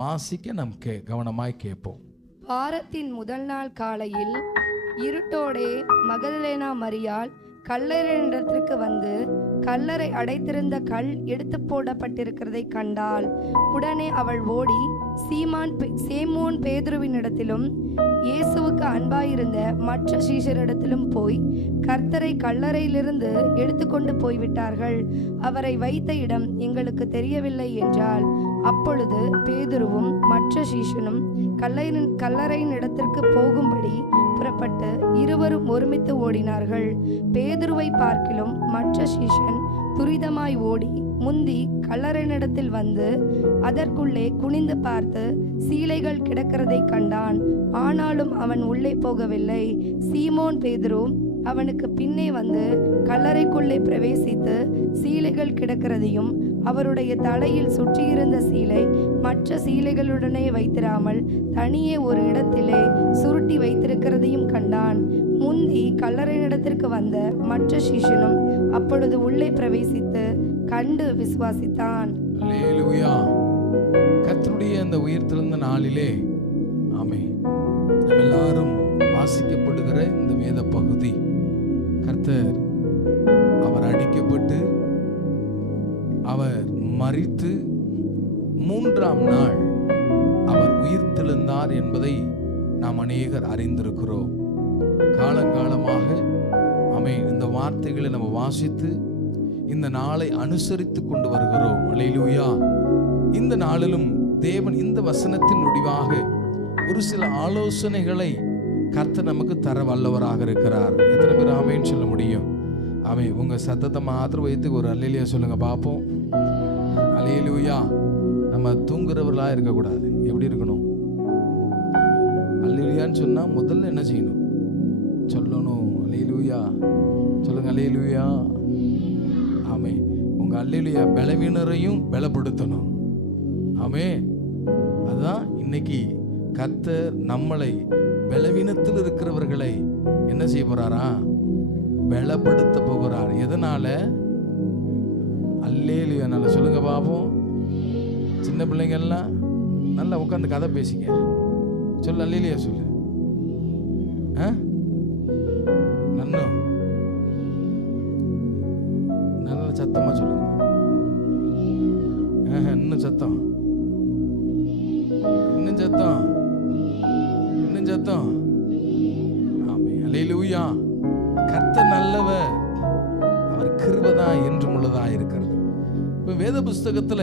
வாசிக்க நாம் கவனமாய் கேட்போம். வாரத்தின் முதல் நாள் காலையில் இருட்டோடே மகதலேனா மரியாள் கல்லறையிடத்திற்கு வந்து கல்லறை அடைத்திருந்த கல் எடுத்து போடப்பட்டிருக்கிறதை கண்டாள். உடனே அவள் ஓடி சேமோன் பேதுருவினிடத்திலும் இயேசுவுக்கு அன்பாயிருந்த மற்ற சீஷரிடத்திலும் போய் கர்த்தரை கல்லறையிலிருந்து எடுத்துக்கொண்டு போய்விட்டார்கள், அவரை வைத்த இடம் எங்களுக்கு தெரியவில்லை என்றாள். அப்பொழுது பேதுருவும் மற்ற சீஷனும் கல்லறையின் இடத்திற்கு போகும்படி புறப்பட்டு இருவரும் ஒருமித்து ஓடினார்கள். பேதுருவை பார்க்கிலும் மற்ற சீஷன் துரிதமாய் ஓடி முந்தி கல்லறையினிடத்தில் வந்து அதற்குள்ளே குனிந்து பார்த்து சீலைகள் கிடக்கிறதை கண்டான். ஆனாலும் அவன் உள்ளே போகவில்லை. சீமோன் பேதுரு அவனுக்கு பின்னே வந்து கல்லறைக்குள்ளே பிரவேசித்து சீலைகள் கிடக்கிறதையும் அவருடைய தலையில் சுற்றியிருந்த சீலை மற்ற சீலைகளுடனே வைத்திராமல் தனியே ஒரு இடத்திலே சுருட்டி வைத்திருக்கிறதையும் கண்டான். முந்தி கல்லறையிடத்திற்கு வந்த மற்ற சீஷனும் அப்பொழுது உள்ளே பிரவேசித்து கண்டு விசுவாசித்தான். அல்லேலூயா. கர்த்தருடைய அந்த உயிர்த்தெழுந்த நாளிலே ஆமென், நம்ம எல்லாரும் வாசிக்கப்படுகிற இந்த வேத பகுதி, கர்த்தர் அவர் அடிக்கப்பட்டு அவர் மரித்து மூன்றாம் நாள் அவர் உயிர்த்தெழுந்தார் என்பதை நாம் அநேகர் அறிந்திருக்கிறோம். காலங்காலமாக ஆமென் இந்த வார்த்தைகளை நம்ம வாசித்து இந்த நாளை அனுசரித்து கொண்டு வருகிறோம். அல்லேலூயா. இந்த நாளிலும் தேவன் இந்த வசனத்தின் முடிவாக ஒரு சில ஆலோசனைகளை கர்த்தர் நமக்கு தர வல்லவராக இருக்கிறார். எத்தனை பேர் ஆமென் சொல்ல முடியும்? ஆமென். உங்க சத்தத்தை மாத்திரம் வைத்து ஒரு அல்லேலூயா சொல்லுங்க பார்ப்போம். அல்லேலூயா. நம்ம தூங்குறவர்களா இருக்கக்கூடாது. எப்படி இருக்கணும்? அல்லேலூயான்னு சொன்னா முதல்ல என்ன செய்யணும்? சொல்லணும். அல்லேலூயா சொல்லுங்க. அல்லேலூயா. ஆமென். உங்க அல்லேலூயா பலவீனரையும் பலப்படுத்தணும். ஆமென். அதான் இன்னைக்கு கர்த்தர் நம்மளை பலவீனத்தில் இருக்கிறவர்களை என்ன செய்ய போறாரா? பலப்படுத்த போகிறார். எதனால? அல்லேலூயா. நல்லா சொல்லுங்க பாப்போம். சின்ன பிள்ளைங்க எல்லாம் நல்லா உட்காந்து கதை பேசிக்க. சொல்லு அல்லேலூயா சொல்லு. நன்னும் நல்ல சத்தமா சொல்லுங்க. இன்னும் சத்தம், இன்னும் சத்தம், இன்னும் சத்தம். ஆமென். அல்லேலூயா. கர்த்தர் நல்லவர், அவர் கிருபைதான் என்றும் உள்ளதா இருக்கிறது. இப்ப வேத புஸ்தகத்துல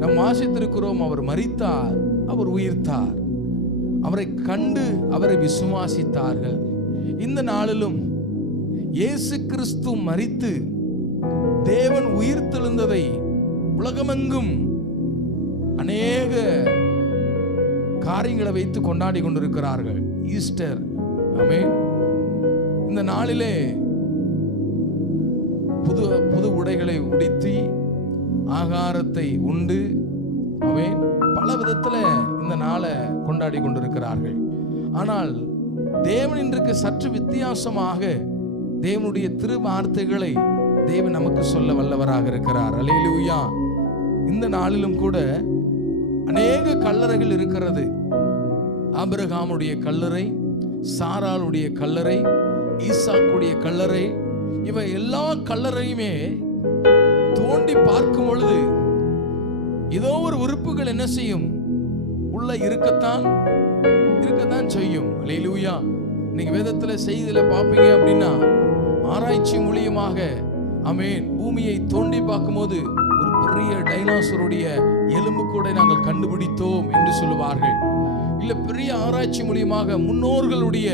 நாம் வாசித்திருக்கிறோம், அவர் மரித்தார், அவர் உயிர்த்தார், அவரை கண்டு அவரை விசுவாசித்தார்கள். இந்த நாளிலும் இயேசு கிறிஸ்து மரித்து தேவன் உயிர்த்தெழுந்ததை உலகமெங்கும் அநேக காரியங்களை வைத்து கொண்டாடி கொண்டிருக்கிறார்கள். ஈஸ்டர். ஆமென். இந்த நாளிலே புது புது உடைகளை உடுத்தி ஆகாரத்தை உண்டு ஆமென் பல விதத்துல இந்த நாளை கொண்டாடி கொண்டிருக்கிறார்கள். ஆனால் தேவன் இன்றைக்கு சற்று வித்தியாசமாக தேவனுடைய திருவார்த்தைகளை தேவன் நமக்கு சொல்ல வல்லவராக இருக்கிறார். அல்லேலூயா. இந்த நாளிலும் கூட அநேக கல்லறைகள் இருக்கிறது. ஆபிரகாமுடைய கல்லறை, சாராளுடைய கல்லறை, ஈசாக்குடைய கல்லறை, இவை எல்லா கல்லறையுமே தோண்டி பார்க்கும் பொழுது ஏதோ ஒரு உறுப்புகள் என்ன செய்யும்? உள்ள இருக்கத்தான் செய்யும். அல்லேலூயா. இன்னைக்கு வேதத்துல செய்தியில பாப்பீங்க அப்படின்னா ஆராய்ச்சி மூலியமாக ஆமென் பூமியை தோண்டி பார்க்கும்போது ஒரு பெரிய டைனோசருடைய எலும்பு கூட நாங்கள் கண்டுபிடித்தோம் என்று சொல்லுவார்கள். இல்ல பெரிய ஆராய்ச்சி மூலியமாக முன்னோர்களுடைய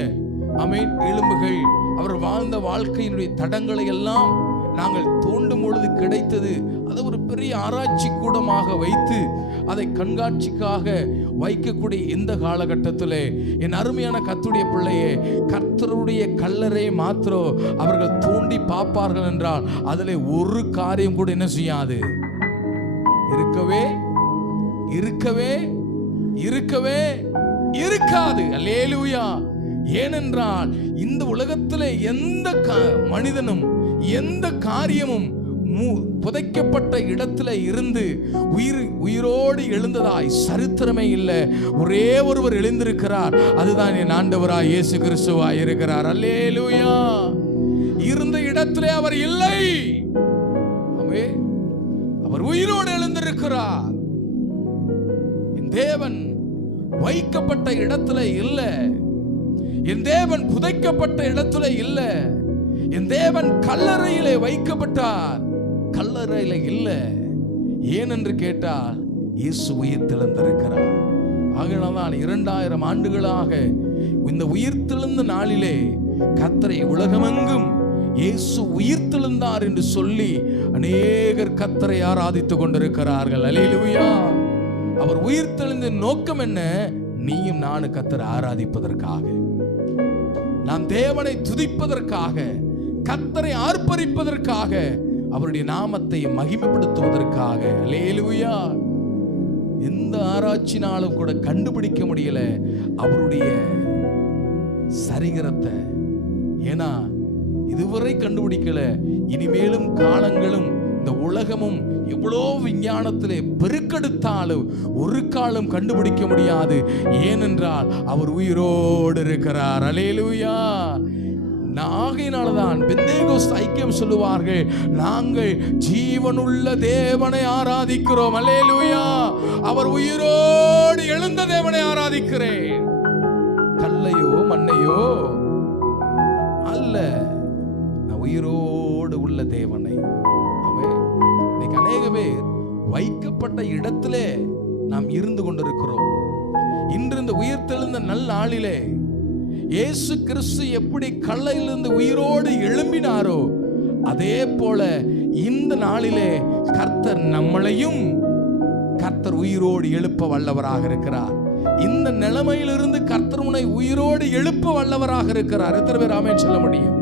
ஆமென் எலும்புகள், அவர் வாழ்ந்த வாழ்க்கையினுடைய தடங்களை எல்லாம் நாங்கள் தோண்டும் பொழுது கிடைத்தது. அதை ஒரு பெரிய ஆராய்ச்சி கூடமாக வைத்து அதை கண்காட்சிக்காக வைக்கக்கூடிய இந்த காலகட்டத்திலே என் அருமையான கர்த்தருடைய பிள்ளையே, கர்த்தருடைய கல்லறை மாத்திரம் அவர்கள் தோண்டி பார்ப்பார்கள் என்றால் அதிலே ஒரு காரியம் கூட என்ன செய்யாது? இருக்கவே இருக்காது. அல்லேலூயா. ஏனென்றால் இந்த உலகத்திலே எந்த மனிதனும் எந்த காரியமும் புதைக்கப்பட்ட இடத்துல இருந்து உயிரோடு எழுந்ததாய் சரித்திரமே இல்லை. ஒரே ஒருவர் எழுந்திருக்கிறார், அதுதான் என் ஆண்டவராய் இயேசு கிறிஸ்துவாய் இருக்கிறார். அல்லேலூயா. இருந்த இடத்திலே அவர் இல்லை, அவர் உயிரோடு எழுந்திருக்கிறார். என் தேவன் வைக்கப்பட்ட இடத்துல இல்ல, என் தேவன் புதைக்கப்பட்ட இடத்துல இல்ல, என் தேவன் கல்லறையிலே வைக்கப்பட்டார், கல்லறையில இல்ல. ஏனென்று கேட்டால் இயேசு உயிர்த்தெழுந்திருக்கிறார். ஆகையால்தான் 2000 ஆண்டுகளாக இந்த உயிர்த்தெழுந்த நாளிலே கர்த்தரை உலகமெங்கும் இயேசு உயிர்த்தெழுந்தார் என்று சொல்லி அநேகர் கர்த்தரை ஆராதித்துக் கொண்டிருக்கிறார்கள். அல்லேலூயா. அவர் உயிர்த்தெழுந்த நோக்கம் என்ன? நீயும் நானும் கர்த்தரை ஆராதிப்பதற்காக, நாம் தேவனை துதிப்பதற்காக, கர்த்தரை ஆர்ப்பரிப்பதற்காக, அவருடைய நாமத்தை மகிமைப்படுத்துவதற்காக. அல்லேலூயா. எந்த ஆராய்ச்சினாலும் கூட கண்டுபிடிக்க முடியல அவருடைய சரீரத்தை. ஏன்னா இதுவரை கண்டுபிடிக்கல, இனிமேலும் காலங்களும் இந்த உலகமும் எவ்வளோ விஞ்ஞானத்திலே பெருக்கெடுத்தாலும் ஒரு காலம் கண்டுபிடிக்க முடியாது. ஏனென்றால் அவர் உயிரோடு இருக்கிறார். அல்லேலூயா. ஆகையினால்தான் பெந்தேகோஸ்து ஐக்கியம் சொல்லுவார்கள், நாங்கள் ஜீவனுள்ள தேவனை ஆராதிக்கிறோம். அல்லேலூயா. அவர் உயிரோடு எழுந்த தேவனை ஆராதிக்கிறேன். கல்லையோ மண்ணையோ அல்ல, நான் உயிரோடு உள்ள தேவனை. இன்னைக்கு அநேக பேர் வைக்கப்பட்ட இடத்திலே நாம் இருந்து கொண்டிருக்கிறோம். இன்று இந்த உயிர்த்தெழுந்த நல்ல நாளிலே இயேசு கிறிஸ்து எப்படி கல்லையிலிருந்து உயிரோடு எழும்பினாரோ அதே போல இந்த நாளிலே கர்த்தர் நம்மளையும் கர்த்தர் உயிரோடு எழுப்ப வல்லவராக இருக்கிறார். இந்த நிலைமையிலிருந்து கர்த்தர் உன்னை உயிரோடு எழுப்ப வல்லவராக இருக்கிறார். எத்தனை பேர் ஆமென் சொல்ல முடியும்?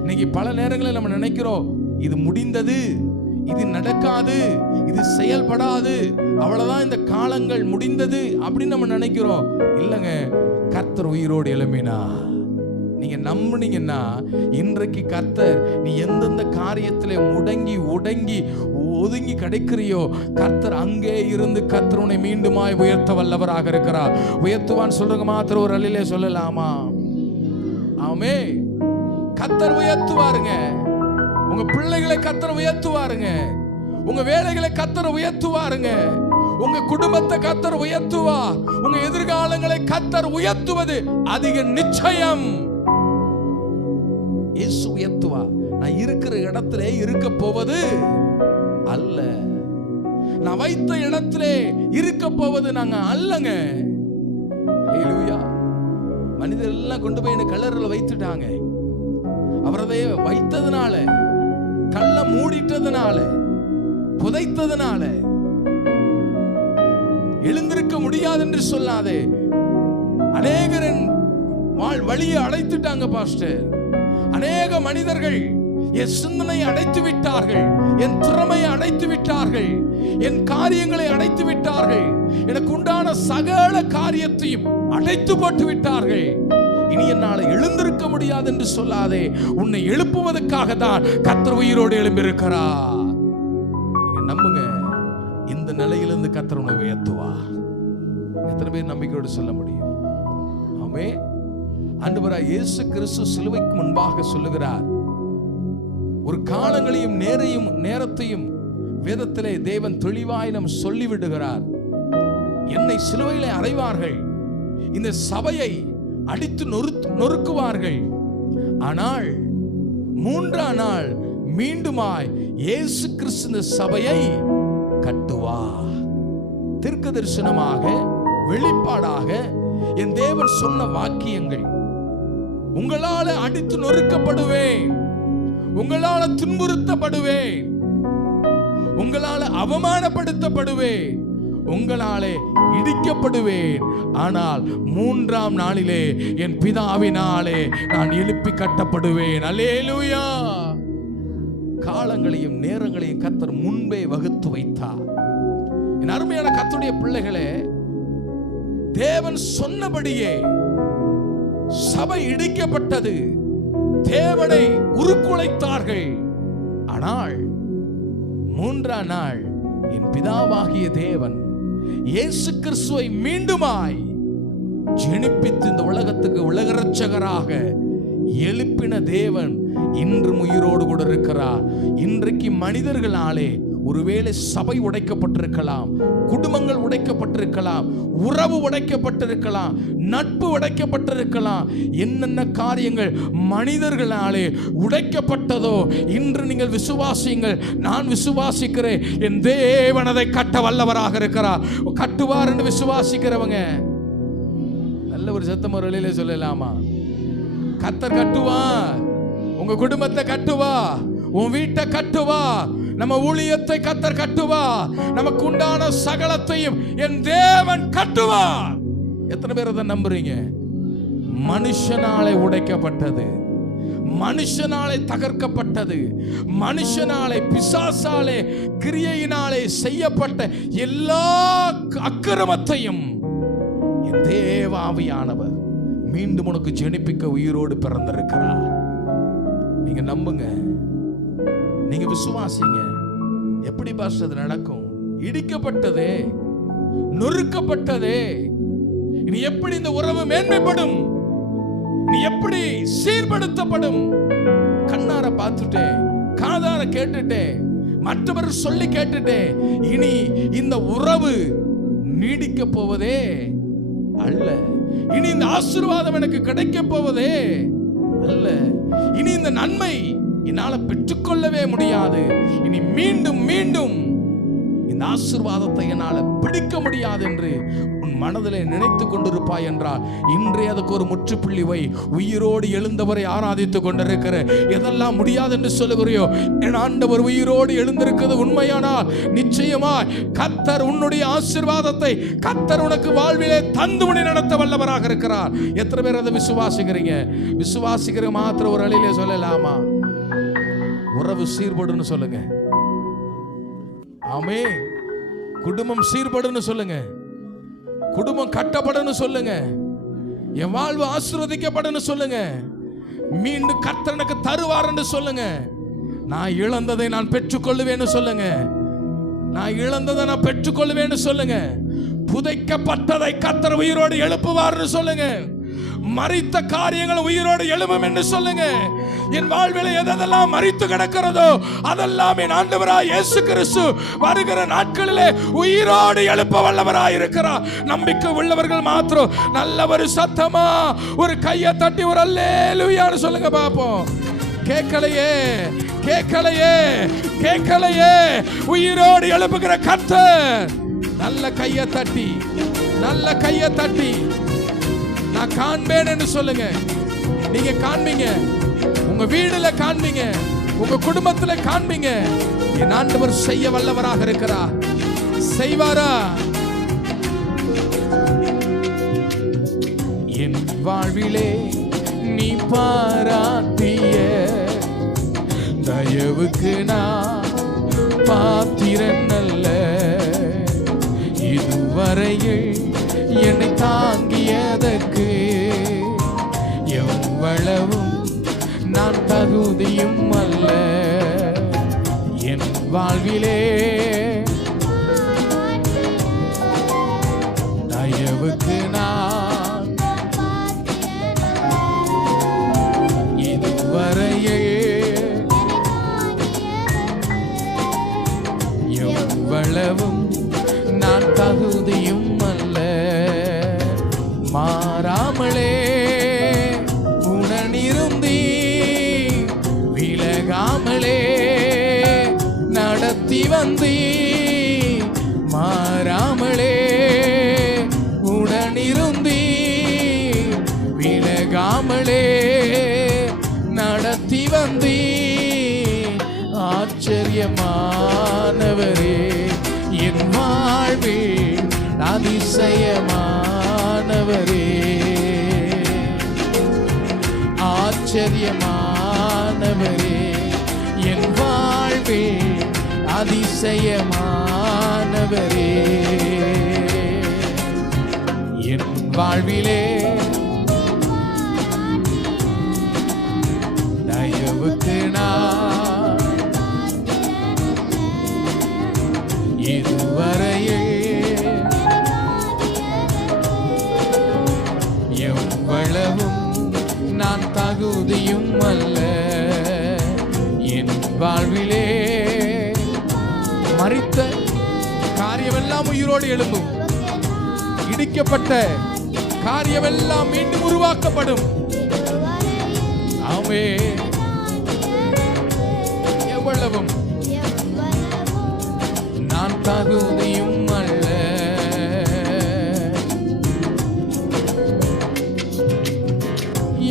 இன்னைக்கு பல நேரங்களில் நம்ம நினைக்கிறோம், இது முடிந்தது, இது நடக்காது, இது செயல்படாது, அவ்வளவுதான், இந்த காலங்கள் முடிந்தது அப்படின்னு நம்ம நினைக்கிறோம். இல்லைங்க, கர்த்தர் உயிரோடு எழும்பினா. நீங்க நம்புனீங்கன்னா இன்றைக்கு கர்த்தர் நீ எந்தெந்த காரியத்திலே முடங்கி உடங்கி ஒதுங்கி கிடைக்கிறியோ கர்த்தர் அங்கே இருந்து கர்த்தர் உன்னை மீண்டுமாய் உயர்த்த வல்லவராக இருக்கிறார். உயர்த்துவான் சொல்றவங்க மாத்திரம் ஒரு அல்லேலூயா சொல்லலாமா? ஆமே. கர்த்தர் உயர்த்துவாருங்க. உங்க பிள்ளைகளை கர்த்தர் உயர்த்துவாருங்க. உங்க வேலைகளை கர்த்தர் உயர்த்துவாருங்க. உங்க குடும்பத்தை கர்த்தர் உயர்த்துவார். உங்க எதிர்காலங்களை கர்த்தர் உயர்த்துவது அதிக நிச்சயம். இயேசு உயர்த்துவார். நான் இருக்கிற இடத்திலே இருக்க போவது அல்ல, நான் வைத்த இடத்திலே இருக்க போவது நாங்க அல்லங்க. அல்லேலூயா. மனிதர் எல்லாம் கொண்டு போய் என்ன கல்லறையில் வைத்துட்டாங்க. அவரதை வைத்ததுனால, கல்ல மூடிட்டதுனால, புதைத்ததுனால எழுந்திருக்க முடியாது என்று சொல்லாதே. அநேகரின் வழியை அடைத்துட்டாங்க பாஸ்டர். அநேக மனிதர்கள் என் சிந்தனையை அடைத்து விட்டார்கள், என் திறமையை அடைத்து விட்டார்கள், என் காரியங்களை அடைத்து விட்டார்கள், எனக்கு உண்டான சகல காரியத்தையும் அடைத்து போட்டு விட்டார்கள். இனி என்னால் எழுந்திருக்க முடியாது என்று சொல்லாதே. உன்னை எழுப்புவதற்காக தான் கர்த்தர் உயிரோடு எழும்பியிருக்கிறார். நீங்க நம்புங்க, இந்த நிலையிலிருந்து கர்த்தர் உன்னை உயர்த்துவார். எத்தனை பேர் நம்பிக்கையோடு சொல்ல முடியும்? ஆமே. ஆண்டவராய் இயேசு கிறிஸ்து சிலுவைக்கு முன்பாக சொல்லுகிறார், ஒரு காலங்களையும் நேரத்தையும் வேதத்திலே தேவன் தெளிவாய் நம் சொல்லிவிடுகிறார். என்னை சிலுவையிலே அறைவார்கள், இந்த சபையை அடித்து நொறுக்குவார்கள், ஆனால் 3ஆம் நாள் மீண்டுமாய் இயேசு கிறிஸ்து இந்த சபையை கட்டுவார். தீர்க்க தரிசனமாக, வெளிப்பாடாக என் தேவன் சொன்ன வாக்கியங்கள். உங்களால அடித்து நொறுக்கப்படுவேன், உங்களால துன்புறுத்தப்படுவேன், உங்களால அவமானப்படுத்தப்படுவேன், உங்களாலே இடிக்கப்படுவேன், ஆனால் 3ஆம் நாளிலே என் பிதாவினாலே நான் எழுப்பி கட்டப்படுவேன். அல்லேலூயா. காலங்களையும் நேரங்களையும் கர்த்தர் முன்பே வகுத்து வைத்தார். என் அருமையான கர்த்தருடைய பிள்ளைகளே, தேவன் சொன்னபடியே சபை இடிக்கப்பட்டது, தேவனை உருக்குலைத்தார்கள். ஆனால் மூன்றாம் நாள் என் பிதாவாகிய தேவன் இயேசு கிறிஸ்துவை மீண்டுமாய் ஜெனிப்பித்து இந்த உலகத்துக்கு உலக இரட்சகராக எழுப்பின தேவன் இன்றும் உயிரோடு கூட இருக்கிறார். இன்றைக்கு மனிதர்களாலே ஒருவேளை சபை உடைக்கப்பட்டிருக்கலாம், குடும்பங்கள் உடைக்கப்பட்டிருக்கலாம், உறவு உடைக்கப்பட்டிருக்கலாம், நட்பு உடைக்கப்பட்டிருக்கலாம். என்னென்ன காரியங்கள் மனிதர்களாலே உடைக்கப்பட்டதோ இன்று நீங்கள் விசுவாசியுங்கள். நான் விசுவாசிக்கிறேன், என் தேவன் அதை கட்ட வல்லவராக இருக்கிறார். கட்டுவார் என்று விசுவாசிக்கிறவங்க நல்ல ஒரு சத்தம் ஒரு வழியில சொல்லலாமா? கர்த்தர் கட்டுவார். உங்க குடும்பத்தை கட்டுவார், உன் வீட்டை கட்டுவார், நம்ம ஊழியத்தை கர்த்தர் கட்டுவார், நமக்கு உண்டான சகலத்தையும் என் தேவன் கட்டுவார். எத்தனை பேர் அதை நம்புறீங்க? மனுஷனாலே உடைக்கப்பட்டது, மனுஷனாலே தகர்க்கப்பட்டது, மனுஷனாலே பிசாசாலே கிரியையினாலே செய்யப்பட்ட எல்லா அக்கிரமத்தையும் என் தேவாவியானவர் மீண்டும் உனக்கு ஜெனிப்பிக்க உயிரோடு பிறந்திருக்கிறார். நீங்க நம்புங்க, நீங்க விசுவாசிங்க. எப்படி பாஸ்டர் அது நடக்கும்? இடிக்கப்பட்டதே, நொறுக்கப்பட்டதே, இனி எப்படி இந்த உறவு மேன்மைப்படும்? நீ எப்படி சீர்படுத்தப்படும்? கண்ணார பார்த்துட்டேன், காதார கேட்டுட்டேன், மற்றவர் சொல்லி கேட்டுட்டேன். இனி இந்த உறவு நீடிக்க போவதே அல்ல. இனி இந்த ஆசீர்வாதம் எனக்கு கிடைக்க போவதே அல்ல. இனி இந்த நன்மை என்னால பெற்றுக்கொள்ளவே முடியாது. இனி மீண்டும் மீண்டும் இந்த ஆசீர்வாதத்தை என்னால பிடிக்க முடியாது என்று உன் மனதிலே நினைத்து கொண்டிருப்பாய் என்றால் இன்றே அதுக்கு ஒரு முற்றுப்புள்ளி வை. உயிரோடு எழுந்தவரை ஆராதித்துக் கொண்டிருக்கிற எதெல்லாம் முடியாது என்று சொல்லுகிறியோ, என் ஆண்டவர் உயிரோடு எழுந்திருக்கிறது உண்மையானால் நிச்சயமாய் கர்த்தர் உன்னுடைய ஆசீர்வாதத்தை கர்த்தர் உனக்கு வாழ்விலே தந்து முடி நடத்த வல்லவராக இருக்கிறார். எத்தனை பேர் அதை விசுவாசிக்கிறீங்க? விசுவாசிக்கிற மாத்திரம் ஒரு அழியிலே சொல்லலாமா? உறவு சீர்படுன்னு சொல்லுங்க. ஆமே. குடும்பம் சீர்படுன்னு சொல்லுங்க. குடும்பம் கட்டப்படுன்னு சொல்லுங்க. என் வாழ்வு ஆசீர்வதிக்கப்படும் சொல்லுங்க. மீண்டும் கர்த்தர் எனக்கு தருவார் என்று சொல்லுங்க. நான் இழந்ததை நான் பெற்றுக்கொள்ளுவேன்னு சொல்லுங்க. நான் இழந்ததை நான் பெற்றுக்கொள்ளுவேன்னு சொல்லுங்க. புதைக்கப்பட்டதை கர்த்தர் உயிரோடு எழுப்புவார்னு சொல்லுங்க. மரித்த காரியங்கள் உயிரோடு எழும்பும் என்று சொல்லுங்க. என் வாழ்வில் எதெல்லாம் மரித்து கிடக்கிறதோ அதெல்லாம் என் ஆண்டவராய் இயேசு கிறிஸ்து வருகிற நாட்களிலே உயிரோடு எழுப்ப வல்லவராய் இருக்கிறார். நம்பிக்கை உள்ளவர்கள் மாத்திரம் நல்ல ஒரு சத்தமா ஒரு கையை தட்டி ஒரு அல்லேலூயான்னு சொல்லுங்க பாப்போம். கேட்கலையே, கேட்கலையே, கேட்கலையே. உயிரோடு எழுப்புகிற கர்த்தர் நல்ல கையை தட்டி, நல்ல கையை தட்டி நான் காண்பேன் என்று சொல்லுங்க. நீங்க காண்பீங்க, உங்க வீடுல காண்பீங்க, உங்க குடும்பத்துல காண்பீங்க. என் ஆண்டவர் செய்ய வல்லவராக இருக்கிறார். செய்வாரா? என் வாழ்விலே நீ பாராட்டிய தயவுக்கு நான் பாத்திரன் அல்ல. இதுவரையில் என்னை தாங்கியதற்கு எவ்வளவும் நான் தகுதியும் அல்ல. என் வாழ்விலே தயவுக்கு நான் இதுவரையே எவ்வளவும் நான் தகுதியும் அல்ல. மாறாமலே உடனிருந்தீ, விலகாமலே நடத்தி வந்தீ. மாறாமலே உடனிருந்தீ, விலகாமலே நடத்தி வந்தீ. ஆச்சரியமானவரே என் வாழ்வில் அதிசயமானவரே. ஆச்சரியமானவரே என் வாழ்வில் அதிசயமானவரே. என் வாழ்விலே தயவுக்கு நான் எவ்வளவும் நான் தகுதியும் அல்ல. என் வாழ்விலே மரித்த காரியமெல்லாம் உயிரோடு எழும்பும். இடிக்கப்பட்ட காரியமெல்லாம் மீண்டும் உருவாக்கப்படும். ஆமென். எவ்வளவும் நான் தகுதியும் அல்ல.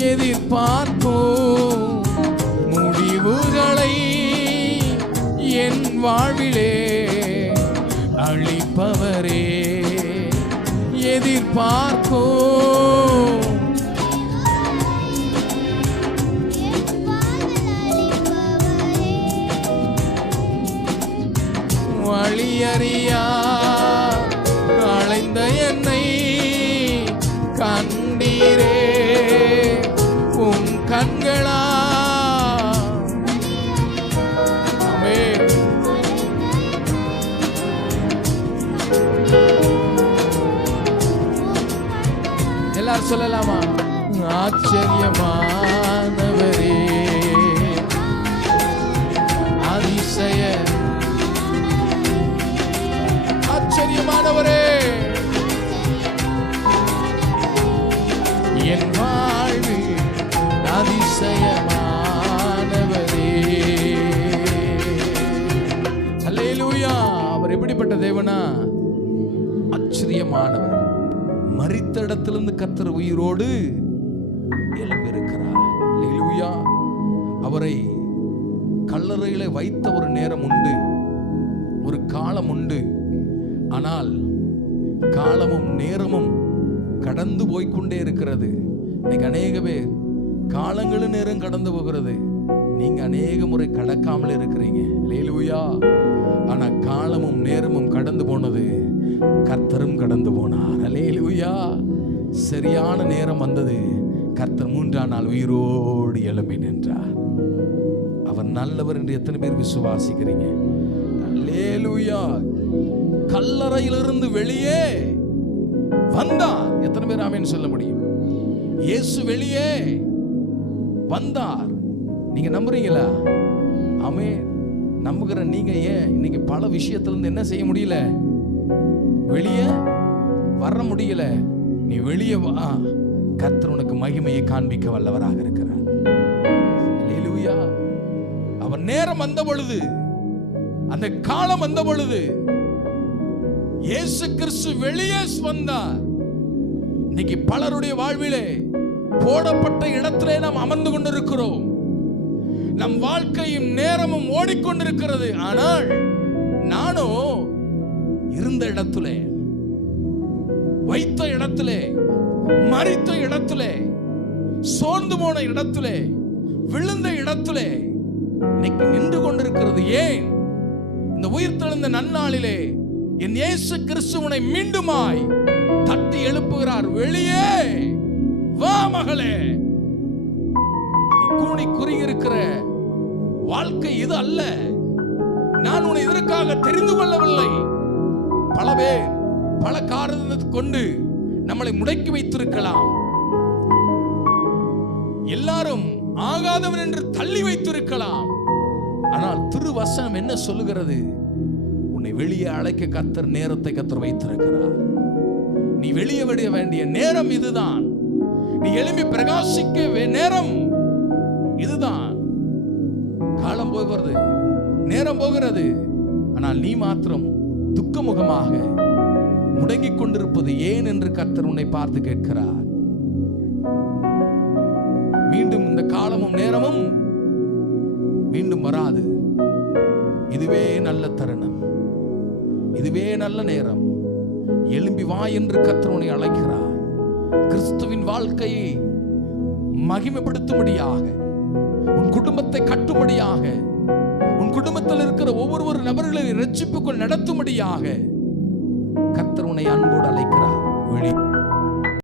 எதிர்பார்க்கும் முடிவுகளை என் வாழ்விலே அளிப்பவரே. எதிர்பார்க்கும் வழியறியா அலைந்த என்னை கண்டீரே. உம் கண்களா எல்லாரும் சொல்லலாமா? ஆச்சரியமானவரே, அதிசய ஆச்சரியமானவரே, என் வாழ்வு அதிசயமானவரே. அல்லேலூயா. அவர் எப்படிப்பட்ட தேவனா? ஆச்சரியமானவர். மரித்த இடத்திலிருந்து கர்த்தர் உயிரோடு எழும்பியிருக்கிறார். அல்லேலூயா. அவரை கல்லறையில வைத்த ஒரு நேரம் உண்டு, ஒரு காலம் உண்டு. ஆனால் காலமும் நேரமும் கடந்து போய்கொண்டே இருக்கிறது. இன்னைக்கு அநேக பேர் காலங்களும் நேரம் கடந்து போகிறது. நீங்க அநேக முறை கடக்காமல் இருக்கிறீங்க. அல்லேலூயா. ஆனா காலமும் நேரமும் கடந்து போனது, கர்த்தரும் கடந்து போனார். அல்லேலூயா. சரியான நேரம் வந்தது. கர்த்தர் 3ஆம் நாள் உயிரோடு எழும்பி நின்றார். அவர் நல்லவர் என்று எத்தனை பேர் விசுவாசிக்கிறீங்க? அல்லேலூயா. கல்லறையிலிருந்து வெளியே வந்தார். எத்தனை பேர் ஆமென் சொல்ல முடியும்? இயேசு வெளியே வந்தார். நீங்க நம்புறீங்களா? ஆமென். நம்புகிற நீங்க ஏன் இன்னைக்கு பல விஷயத்திலிருந்து என்ன செய்ய முடியல? வெளியே வர முடியல. நீ வெளியே வா. கர்த்தர் உனக்கு மகிமையை காண்பிக்க வல்லவராக இருக்கிறார். அல்லேலூயா. அவர் நேரம் வந்த பொழுது, அந்த காலம் வந்த பொழுது இயேசு கிறிஸ்து வெளியே வந்தார். இன்னைக்கு பலருடைய வாழ்விலே போடப்பட்ட இடத்திலே நாம் அமர்ந்து கொண்டிருக்கிறோம். நம் வாழ்க்கையும் நேரமும் ஓடிக்கொண்டிருக்கிறது. ஆனால் நானோ இருந்த இடத்திலே, வைத்த இடத்திலே, மரித்த இடத்திலே, சோர்ந்து போன இடத்திலே, விழுந்த இடத்திலே இன்னைக்கு நின்று கொண்டிருக்கிறது. ஏன்? இந்த உயிர்த்தெழுந்த நன்னாளிலே என் இயேசு கிறிஸ்துவனை மீண்டுமாய் தட்டி எழுப்புகிறார். வெளியே வா மகளே. நீ கூனி குறுகியிருக்கிற வாழ்க்கை இது அல்ல. நான் உன்னை இதற்காக தெரிந்து கொள்ளவில்லை. பல பேர் பல காரணத்தை கொண்டு நம்மளை முடக்கி வைத்திருக்கலாம். எல்லாரும் ஆகாதவன் என்று தள்ளி வைத்திருக்கலாம். ஆனால் திருவசனம் என்ன சொல்லுகிறது? உன்னை வெளியே அழைக்க கர்த்தர் நேரத்தை கர்த்தர் வைத்திருக்கிறார். நீ வெளியே விட வேண்டிய நேரம் இதுதான். நீ எழும்பி பிரகாசிக்க நேரம் இதுதான். காலம் போகிறது, நேரம் போகிறது. ஆனால் நீ மாத்திரம் துக்கமுகமாக முடங்கிக் கொண்டிருப்பது ஏன் என்று கர்த்தர் உன்னை பார்த்து கேட்கிறார். மீண்டும் இந்த காலமும் நேரமும் மீண்டும் வராது. இதுவே நல்ல தருணம், இதுவே நல்ல நேரம். எழும்பி வா என்று கர்த்தர் உன்னை அழைக்கிறார். கிறிஸ்துவின் வாழ்க்கையை மகிமைப்படுத்தும்படியாக, உன் குடும்பத்தை கட்டும்படியாக, உன் குடும்பத்தில் இருக்கிற ஒவ்வொரு நபர்களை இரட்சிப்புக்குள் நடத்தும்படியாக கர்த்தர் உன்னை அன்போடு அழைக்கிறார்.